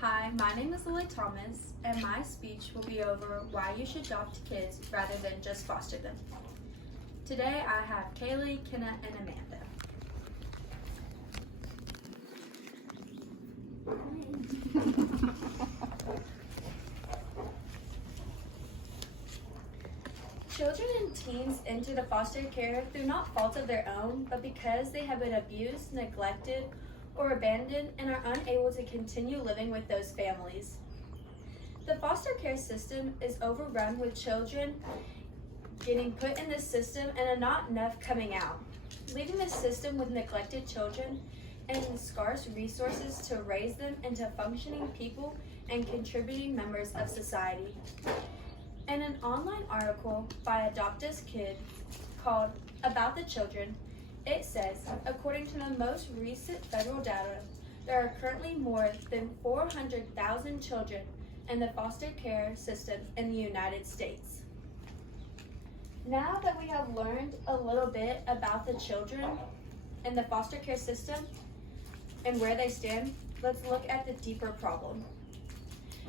Hi, my name is Lily Thomas, and my speech will be over why you should adopt kids rather than just foster them. Today I have Kaylee, Kenna, and Amanda. Children and teens enter the foster care through not fault of their own, but because they have been abused, neglected, or abandoned and are unable to continue living with those families. The foster care system is overrun with children getting put in the system and not enough coming out, leaving the system with neglected children and scarce resources to raise them into functioning people and contributing members of society. In an online article by Adopt Us Kid called About the Children, it says, according to the most recent federal data, there are currently more than 400,000 children in the foster care system in the United States. Now that we have learned a little bit about the children in the foster care system and where they stand, let's look at the deeper problem.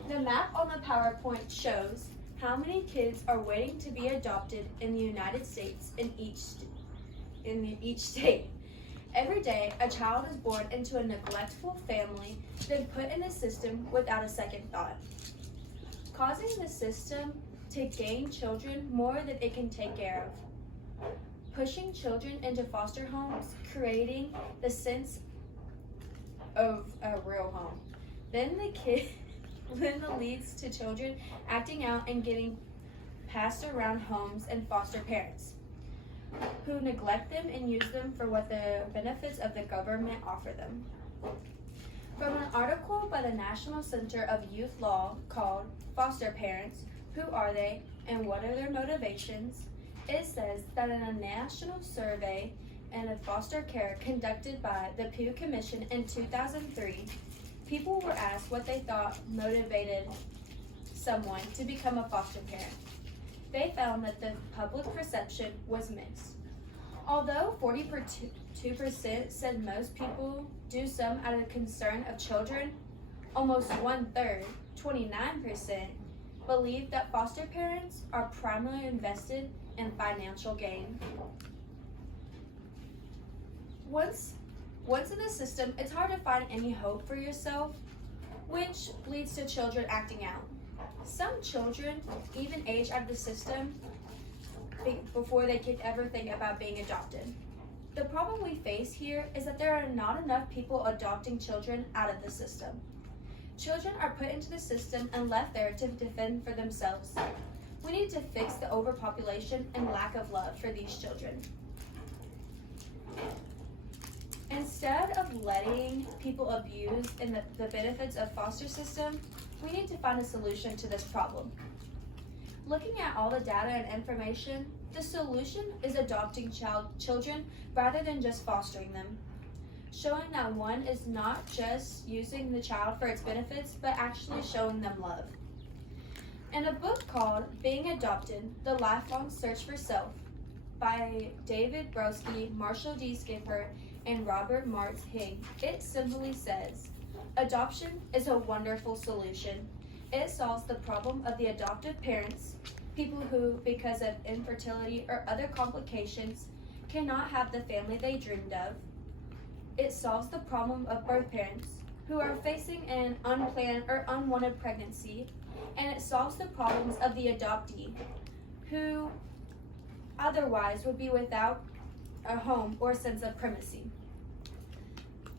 The map on the PowerPoint shows how many kids are waiting to be adopted in the United States in each state. Every day, a child is born into a neglectful family, then put in the system without a second thought, causing the system to gain children more than it can take care of, pushing children into foster homes, creating the sense of a real home. Then that leads to children acting out and getting passed around homes and foster parents who neglect them and use them for what the benefits of the government offer them. From an article by the National Center of Youth Law called Foster Parents, Who Are They and What Are Their Motivations? It says that in a national survey and a foster care conducted by the Pew Commission in 2003, people were asked what they thought motivated someone to become a foster parent. They found that the public perception was mixed. Although 42% said most people do some out of concern of children, almost 1/3, 29%, believe that foster parents are primarily invested in financial gain. Once in the system, it's hard to find any hope for yourself, which leads to children acting out. Some children even age out of the system before they could ever think about being adopted. The problem we face here is that there are not enough people adopting children out of the system. Children are put into the system and left there to defend for themselves. We need to fix the overpopulation and lack of love for these children. Instead of letting people abuse the benefits of foster system, we need to find a solution to this problem. Looking at all the data and information, the solution is adopting children rather than just fostering them, showing that one is not just using the child for its benefits, but actually showing them love. In a book called Being Adopted, The Lifelong Search for Self by David Brodsky, Marshall D. Skipper, and Robert Martz Hing, it simply says, adoption is a wonderful solution. It solves the problem of the adoptive parents, people who, because of infertility or other complications, cannot have the family they dreamed of. It solves the problem of birth parents who are facing an unplanned or unwanted pregnancy, and it solves the problems of the adoptee who otherwise would be without a home or sense of primacy.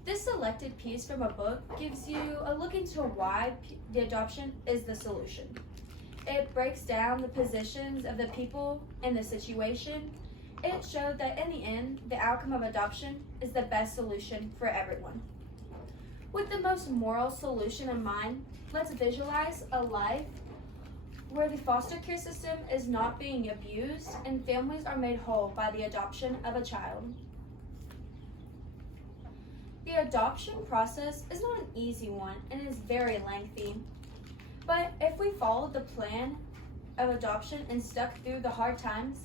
This selected piece from a book gives you a look into why the adoption is the solution. It breaks down the positions of the people in the situation. It showed that in the end, the outcome of adoption is the best solution for everyone. With the most moral solution in mind, let's visualize a life where the foster care system is not being abused and families are made whole by the adoption of a child. The adoption process is not an easy one and is very lengthy. But if we followed the plan of adoption and stuck through the hard times,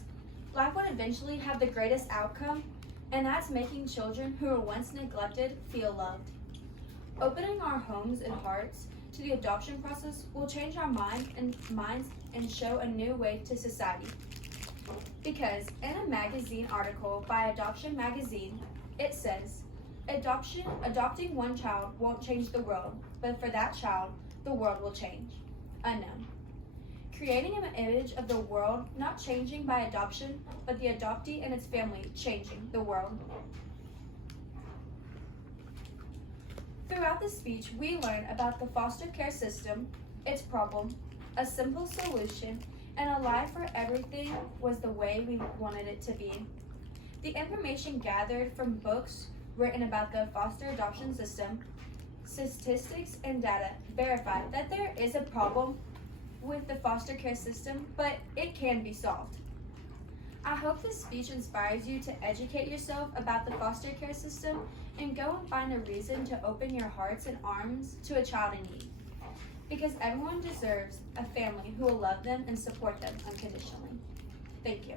life would eventually have the greatest outcome, and that's making children who were once neglected feel loved. Opening our homes and hearts to the adoption process will change our minds and show a new way to society. Because in a magazine article by Adoption Magazine, it says, adopting one child won't change the world, but for that child, the world will change. Unknown. Creating an image of the world not changing by adoption, but the adoptee and its family changing the world. Throughout the speech, we learn about the foster care system, its problem, a simple solution, and a life where everything was the way we wanted it to be. The information gathered from books written about the foster adoption system, statistics, and data verify that there is a problem with the foster care system, but it can be solved. I hope this speech inspires you to educate yourself about the foster care system and go and find a reason to open your hearts and arms to a child in need. Because everyone deserves a family who will love them and support them unconditionally. Thank you.